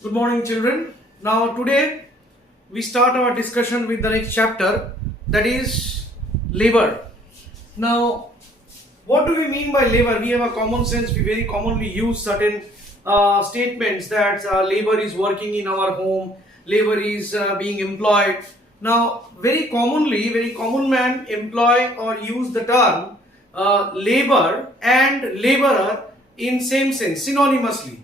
Good morning, children. Now, today we start our discussion with the next chapter, that is labor. Now, what do we mean by labor? We have a common sense, we very commonly use certain statements that labor is working in our home, labor is being employed. Now, very common man employ or use the term labor and laborer in same sense, synonymously.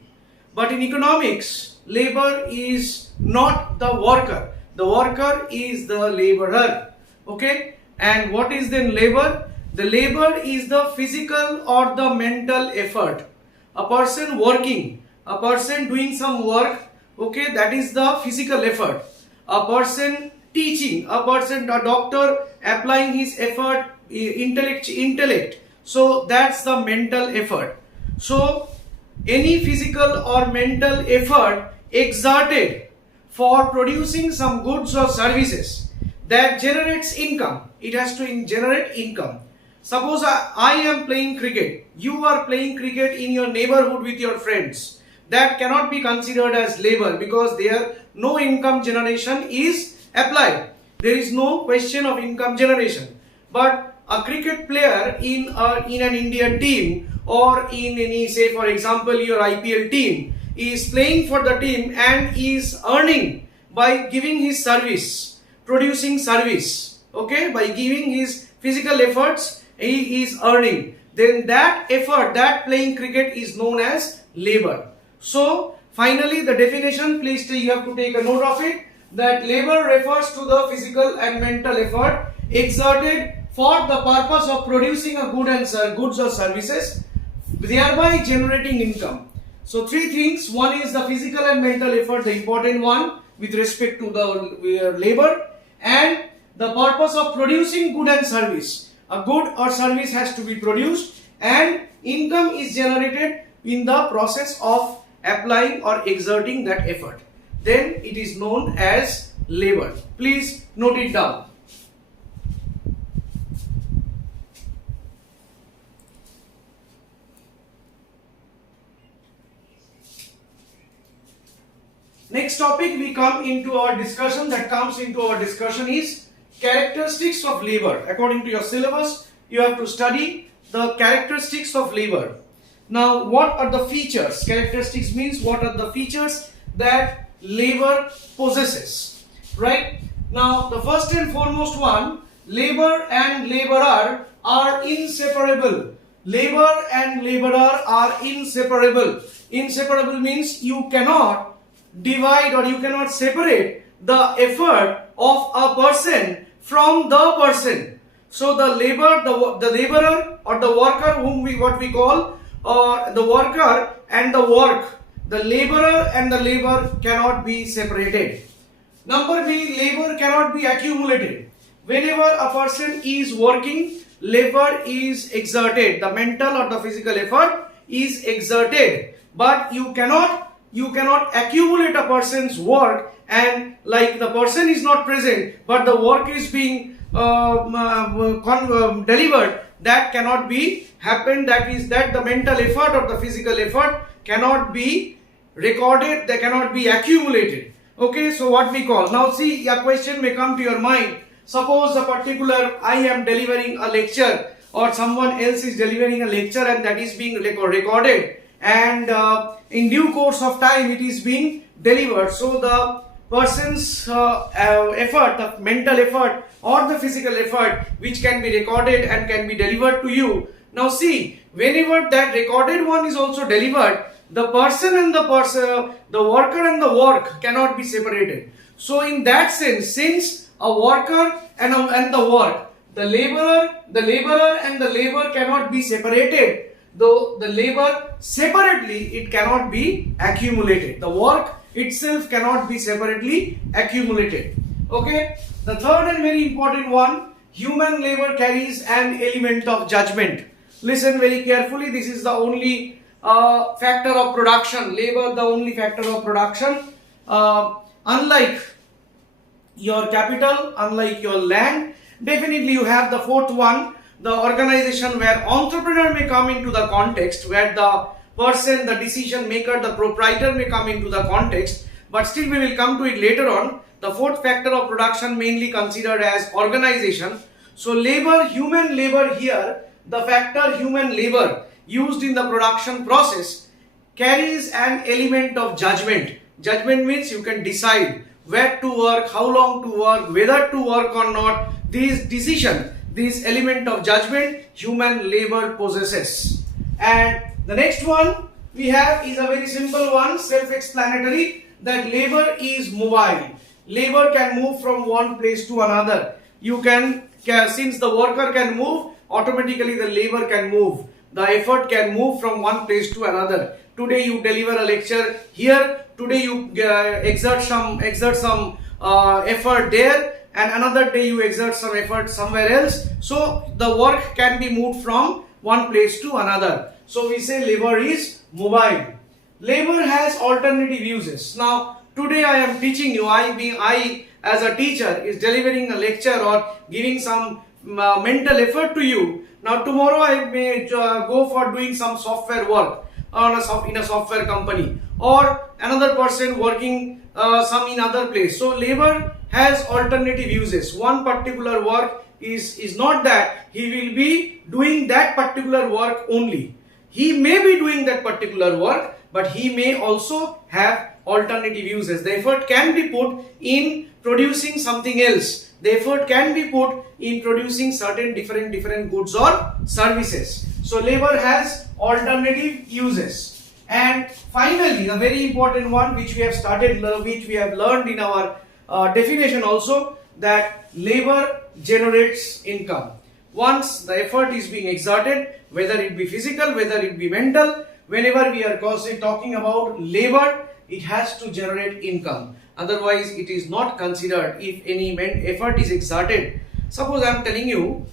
But in economics, labor is not the worker. The worker is the laborer. Okay? And what is then labor? The labor is the physical or the mental effort. A person working, a person doing some work, okay, that is the physical effort. A person teaching, a doctor applying his effort, intellect. So that's the mental effort. So any physical or mental effort exerted for producing some goods or services that generates income. It has to generate income. Suppose I am playing cricket, you are playing cricket in your neighborhood with your friends. That cannot be considered as labor because there no income generation is applied. There is no question of income generation. But a cricket player in an Indian team or in any, say for example, your IPL team is playing for the team and is earning by giving his service, producing service, okay, by giving his physical efforts, he is earning. Then that effort, that playing cricket is known as labor. So finally the definition, please you have to take a note of it, that labor refers to the physical and mental effort exerted for the purpose of producing a goods or services, thereby generating income. So three things: one is the physical and mental effort, the important one with respect to the labor, and the purpose of producing good and service. A good or service has to be produced and income is generated in the process of applying or exerting that effort. Then it is known as labor. Please note it down. Next topic we come into our discussion, is characteristics of labor. According to your syllabus, you have to study the characteristics of labor. Now, what are the features? Characteristics means what are the features that labor possesses, right? Now, the first and foremost one, labor and laborer are inseparable. Labor and laborer are inseparable. Inseparable means you cannot divide or you cannot separate the effort of a person from the person. So the laborer or the worker, what we call the worker and the work, the laborer and the labor cannot be separated. Number B, labor cannot be accumulated. Whenever a person is working, labor is exerted. The mental or the physical effort is exerted, but you cannot accumulate a person's work, and like the person is not present but the work is being delivered. That cannot be happen. That is that the mental effort or the physical effort cannot be recorded, they cannot be accumulated. Okay, so what we call, now see, a question may come to your mind. Suppose a particular, I am delivering a lecture or someone else is delivering a lecture and that is being recorded, and in due course of time it is being delivered. So the person's effort, the mental effort or the physical effort which can be recorded and can be delivered to you. Now see, whenever that recorded one is also delivered, the person and the worker and the work cannot be separated. So in that sense, since a worker and the work, the laborer and the labor cannot be separated, though the labor separately it cannot be accumulated. The work itself cannot be separately accumulated. Okay. The third and very important one, human labor carries an element of judgment. Listen very carefully. This is the only factor of production. Labor, the only factor of production. Unlike your capital, unlike your land, definitely you have the fourth one, the organization where entrepreneur may come into the context, where the person, the decision maker, the proprietor may come into the context, but still we will come to it later on. The fourth factor of production mainly considered as organization. So labor, human labor here, the factor human labor used in the production process carries an element of judgment. Judgment means you can decide where to work, how long to work, whether to work or not. This decision, this element of judgment, human labor possesses. And the next one we have is a very simple one, self-explanatory, that labor is mobile. Labor can move from one place to another. You can since the worker can move, automatically the labor can move. The effort can move from one place to another. Today you deliver a lecture here, today you exert some effort there, and another day you exert some effort somewhere else. So the work can be moved from one place to another. So we say labor is mobile. Labor has alternative uses. Now today I am teaching you, I as a teacher is delivering a lecture or giving some mental effort to you. Now tomorrow I may go for doing some software work in a software company, or another person working some in other place. So labor has alternative uses. One particular work is not that he will be doing that particular work only. He may be doing that particular work, but he may also have alternative uses. The effort can be put in producing something else. The effort can be put in producing certain different goods or services. So labor has alternative uses. And finally, a very important one which we have learned in our definition also, that labor generates income. Once the effort is being exerted, whether it be physical, whether it be mental, whenever we are talking about labor, it has to generate income. Otherwise, it is not considered if any effort is exerted. Suppose I am telling you,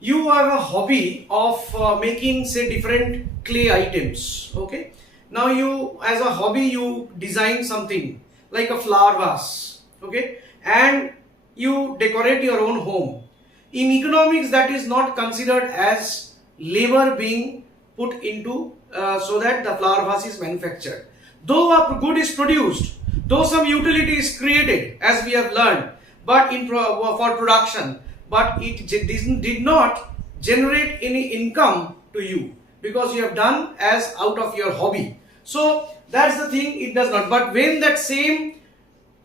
you have a hobby of making say different clay items. Okay. Now you, as a hobby, you design something like a flower vase. Okay. And you decorate your own home. In economics, that is not considered as labor being put into so that the flower vase is manufactured. Though a good is produced, though some utility is created, as we have learned, but for production, but it did not generate any income to you because you have done as out of your hobby. So that's the thing, it does not. But when that same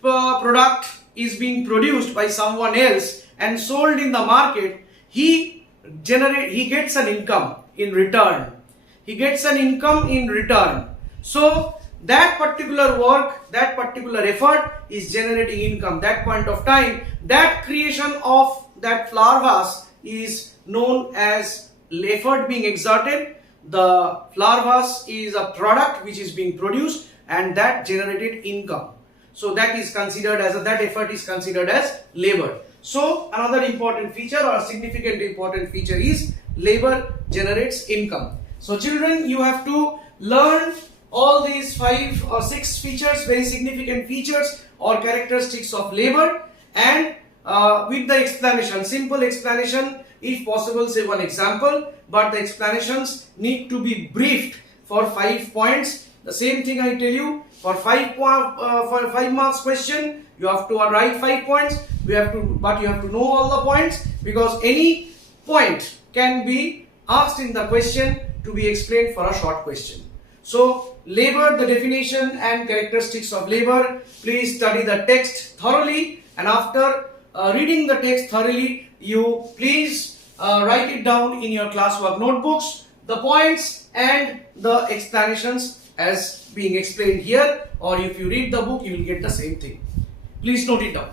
product is being produced by someone else and sold in the market, he gets an income in return. He gets an income in return. So that particular work, that particular effort is generating income. That point of time, that creation of that flower vase is known as effort being exerted. The flower vase is a product which is being produced and that generated income. So that is considered as that effort is considered as labor. So another important feature or a significant important feature is labor generates income. So children, you have to learn all these 5 or 6 features, very significant features or characteristics of labor, and with the explanation, simple explanation, if possible say one example, but the explanations need to be briefed for 5 points. The same thing I tell you, for 5 marks question, you have to write 5 points, but you have to know all the points, because any point can be asked in the question to be explained for a short question. So labor, the definition and characteristics of labor, please study the text thoroughly, and after reading the text thoroughly, you please write it down in your classwork notebooks, the points and the explanations as being explained here, or if you read the book you will get the same thing. Please note it down.